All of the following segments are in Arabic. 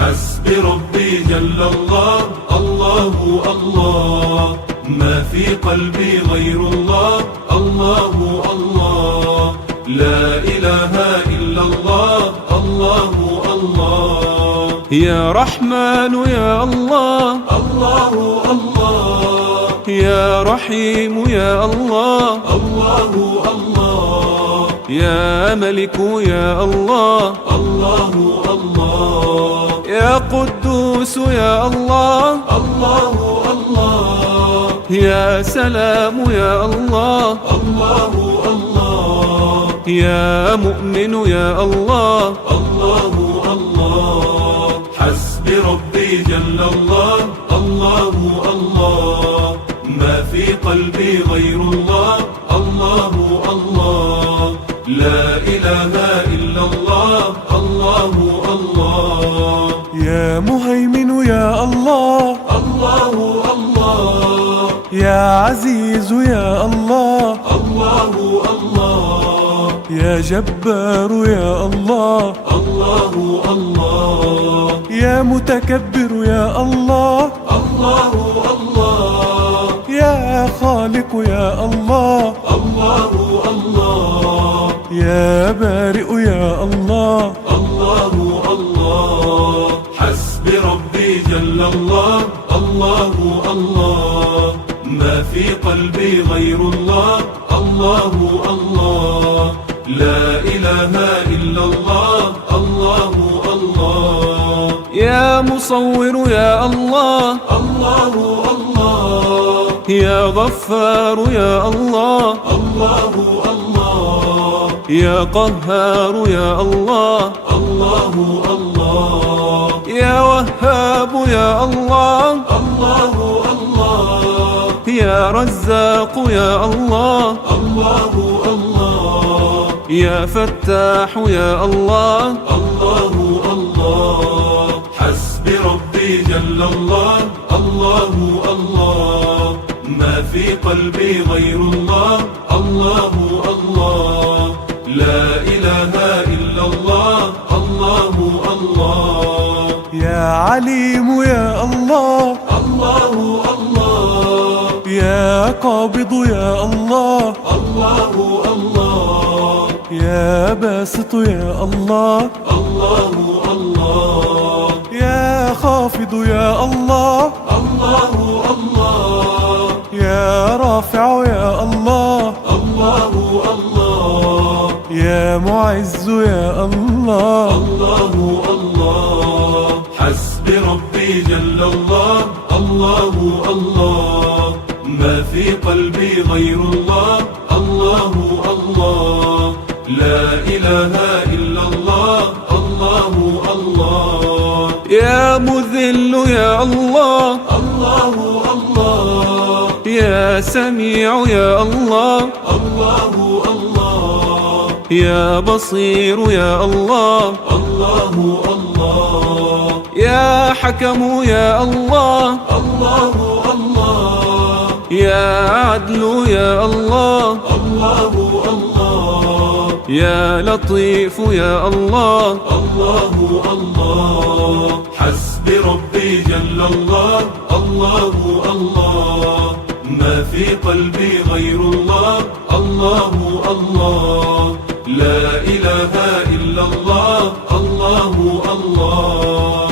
حسبي ربي جل الله، الله الله، ما في قلبي غير الله، الله الله، لا إله إلا الله، الله الله. يا رحمن يا الله، الله الله، يا رحيم يا الله، الله الله، يا ملك يا الله، الله الله، يا قدوس يا الله، الله الله، يا سلام يا الله، الله الله، يا مؤمن يا الله، الله الله. حسبي ربي جل الله، الله الله، ما في قلبي غير الله، الله الله، لا إله إلا الله، الله الله. يا مهيمن يا الله، الله الله، يا عزيز يا الله، الله الله، يا جبار يا الله، الله الله، يا متكبر يا الله، الله الله، يا خالق يا الله، الله الله، يا بارئ يا الله، الله الله. حسبي ربي جل الله، الله الله، ما في قلبي غير الله، الله الله، لا إله إلا الله، الله الله. يا مصور يا الله، الله الله، يا غفار يا الله، الله الله، يا قهار يا الله، الله الله، يا وهاب يا الله، الله الله، يا رزاق يا الله، الله الله، يا فتاح يا الله، الله الله. حسبي ربي جل الله، الله الله، ما في قلبي غير الله، الله الله، لا إله إلا الله، الله الله. يا عليم يا الله، الله الله، يا قابض يا الله، الله الله، يا باسط يا الله، الله الله، يا خافض يا الله، الله الله، يا رافع يا الله، الله الله، يا معز يا الله، الله الله. حسبي ربي جل الله، الله الله، ما في قلبي غير الله، الله الله، لا إله إلا الله، الله الله. يا مذل يا الله، الله الله، يا سميع يا الله، الله الله، يا بصير يا الله، الله الله، يا حكم يا الله، الله الله، يا عدل يا الله، الله الله، يا لطيف يا الله، الله الله. حسبي ربي جل الله، الله الله، ما في قلبي غير الله، الله الله، لا إله إلا الله، الله الله.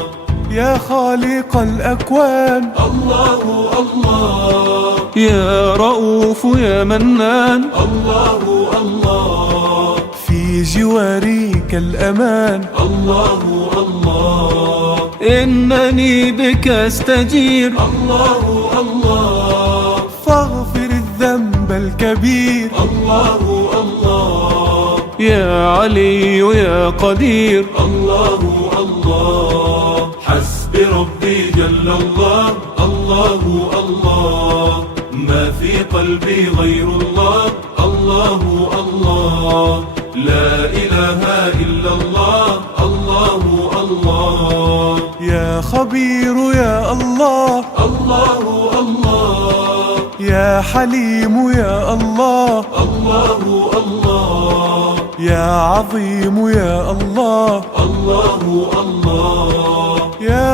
يا خالق الأكوان، الله الله، يا رؤوف يا منان، الله الله، في جواريك الأمان، الله الله، إنني بك أستجير، الله الله، فاغفر الذنب الكبير، الله الله، يا علي يا قدير، الله الله. حسبي ربي جل الله، الله الله، ما في قلبي غير الله، الله الله، لا إله إلا الله، الله الله. يا خبير يا الله، الله الله، يا حليم يا الله، الله الله، يا عظيم يا الله، الله الله،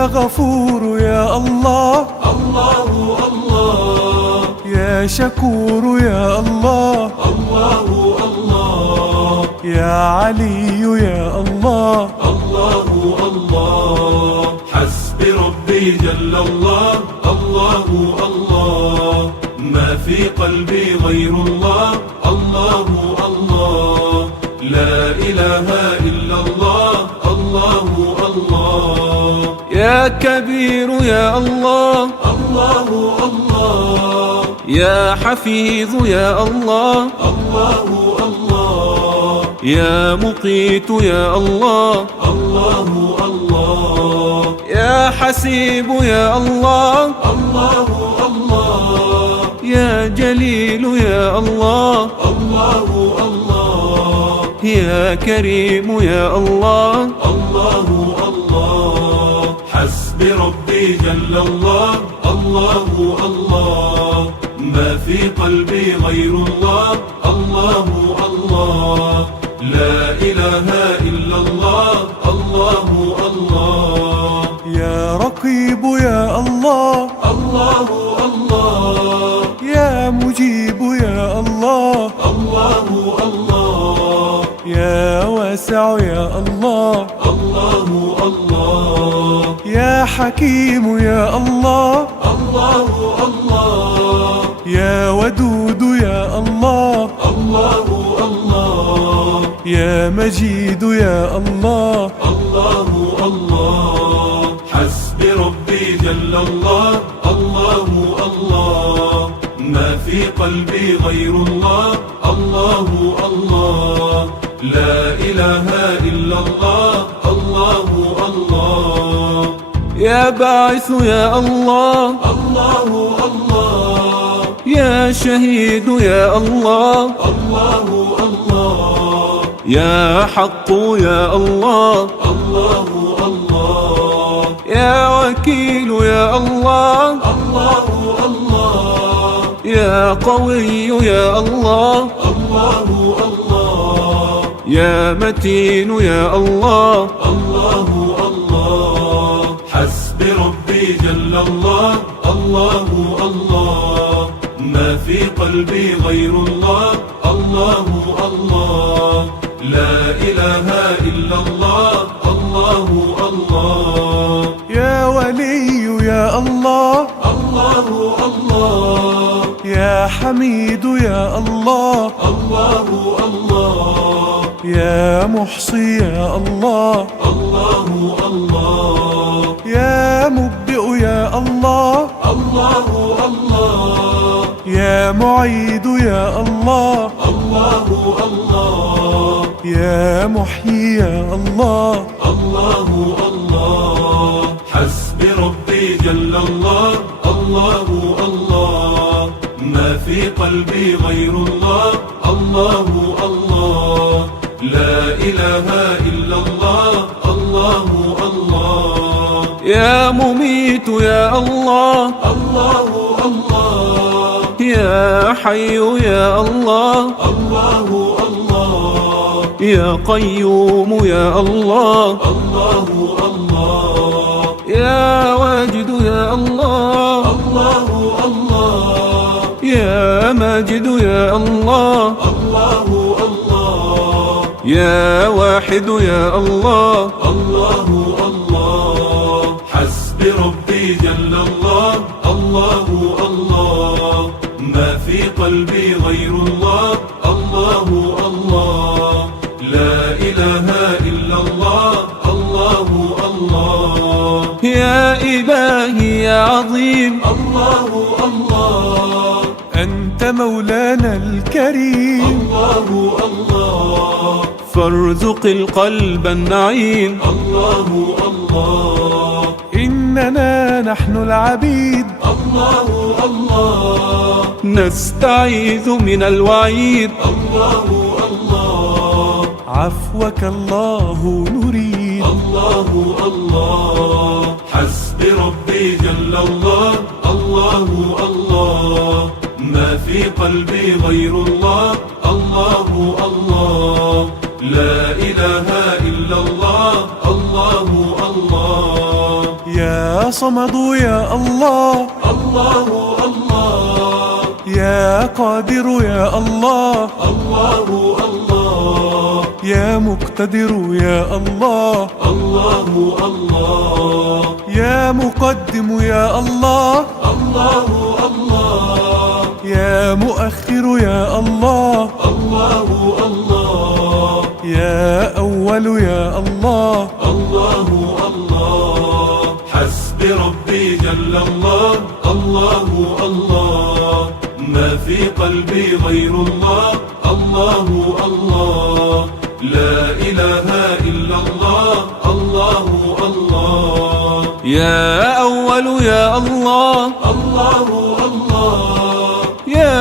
يا غفور يا الله، الله الله، يا شكور يا الله، الله الله، يا علي يا الله، الله الله، حسبي ربي جل الله، الله الله، ما في قلبي غير الله، الله الله، لا إله إلا الله، الله الله، يا كبير يا الله، الله الله، يا حفيظ يا الله، الله الله، يا مقيت يا الله، الله الله، يا حسيب يا الله، الله الله، يا جليل يا الله، الله الله، يا كريم يا الله، الله الله، حسبي ربي جل الله، الله الله، ما في قلبي غير الله، الله الله، لا إله إلا الله، الله الله، يا رقيب يا الله، الله الله، يا مجيب يا الله، الله الله، يا واسع يا الله، الله الله، يا حكيم يا الله، الله الله، يا ودود يا الله، الله الله، يا مجيد يا الله، الله الله، حسبي ربي جل الله، الله الله، ما في قلبي غير الله، الله الله، لا إله إلا الله، الله الله، يا باعث يا الله، الله الله، يا شهيد يا الله، الله الله، يا حق يا الله، الله الله، يا وكيل يا الله، الله الله، يا قوي يا الله، الله الله، يا متين يا الله، الله الله، حسبي ربي جل الله، الله الله، ما في قلبي غير الله، الله الله، لا إله إلا الله، الله الله، يا ولي يا الله، الله الله، يا حميد يا الله، الله الله، يا محصي يا الله، الله الله، يا مبدئ يا الله، الله الله، يا معيد يا الله، الله الله، يا محيي يا الله، الله الله، حسبي ربي جل الله، الله الله، ما في قلبي غير الله، الله الله، لا إله إلا الله، الله الله، يا مميت يا الله، الله الله، يا حي يا الله، الله الله، يا قيوم يا الله، الله الله، يا واجد يا الله، الله الله، يا ماجد يا الله، الله الله، يا واحد يا الله، الله الله، حسبي ربي جل الله، الله الله، ما في قلبي غير الله، الله الله، لا إله إلا الله، الله الله، يا إلهي يا عظيم، الله الله، أنت مولانا الكريم، الله الله، فارزق القلب النعيم، الله الله، إننا نحن العبيد، الله الله، نستعيذ من الوعيد، الله الله، عفوك الله نريد، الله الله، حسبي ربي جل الله، الله الله، ما في قلبي غير الله، الله الله، لا إله إلا الله، الله الله، يا صمد يا الله، الله الله، يا قادر يا الله، الله الله، يا مقتدر يا الله، الله الله، يا مقدم يا الله، الله الله، يا مؤخر يا الله، الله الله، يا أول يا الله، الله الله، حسب ربي جل الله، الله الله، ما في قلبي غير الله، الله الله، لا إله إلا الله، الله الله، يا أول يا الله، الله الله، يا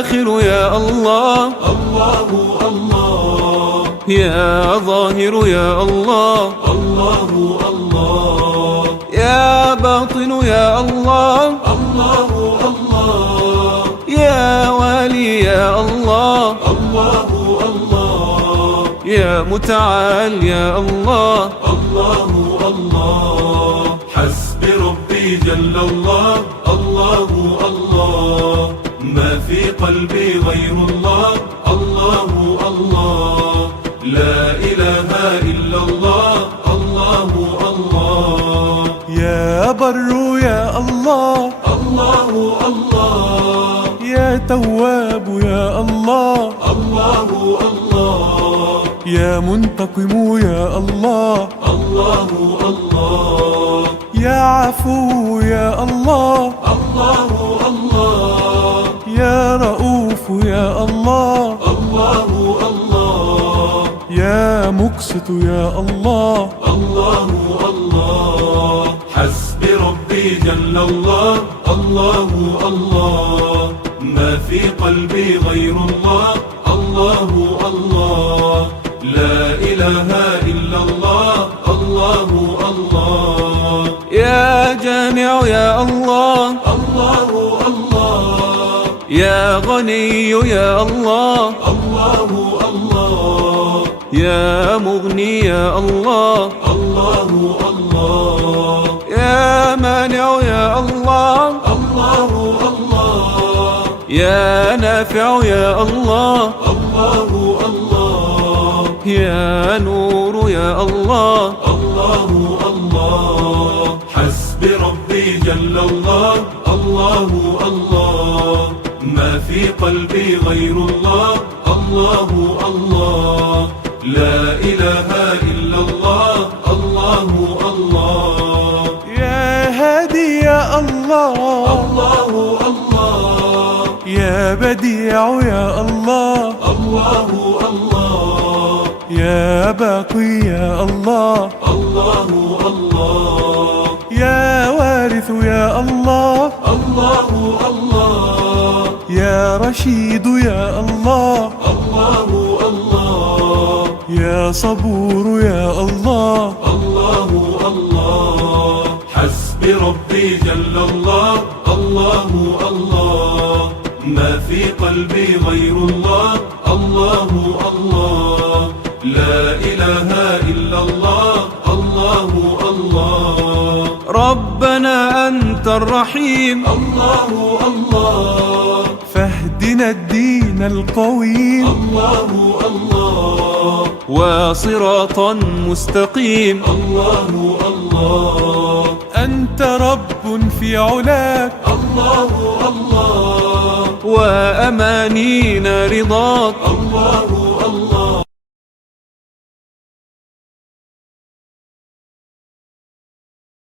آخر يا الله، الله الله، يا ظاهر يا الله، الله الله، يا باطن يا الله، الله الله، يا والي يا الله، الله الله، يا متعال يا الله، الله الله، حسب ربي جل الله، الله الله، ما في قلبي غير الله، الله الله، لا إله إلا الله، الله الله، يا بر يا الله، الله الله، يا تواب يا الله، الله الله، يا منتقم يا الله، الله الله، يا عفو يا الله، الله الله، يا رؤوف يا الله، الله الله، يا مقسط يا الله، الله الله، حسب ربي جل الله، الله الله، ما في قلبي غير الله، الله الله، لا إله إلا الله، الله الله، يا جامع يا الله، الله الله، يا غني يا الله، الله الله، يا مغني يا الله، الله الله، يا مانع يا الله، الله الله، يا نافع يا الله، الله الله، يا نور يا الله، الله الله، حسب ربي جل الله، الله الله، ما في قلبي غير الله، الله الله، لا إله إلا الله، الله الله، يا هادي يا الله، الله الله، يا بديع يا الله، الله الله، يا باقي يا الله، الله الله، يا وارث يا الله، الله الله، يا رشيد يا الله، الله الله، يا صبور يا الله، الله الله، حسب ربي جل الله، الله الله، ما في قلبي غير الله، الله الله، لا إله إلا الله، الله الله، ربنا أنت الرحيم، الله الله، فاهدنا الدين القويم، الله الله، وصراطا مستقيم، الله الله، أنت رب في علاك، الله الله، وأمانينا رضاك،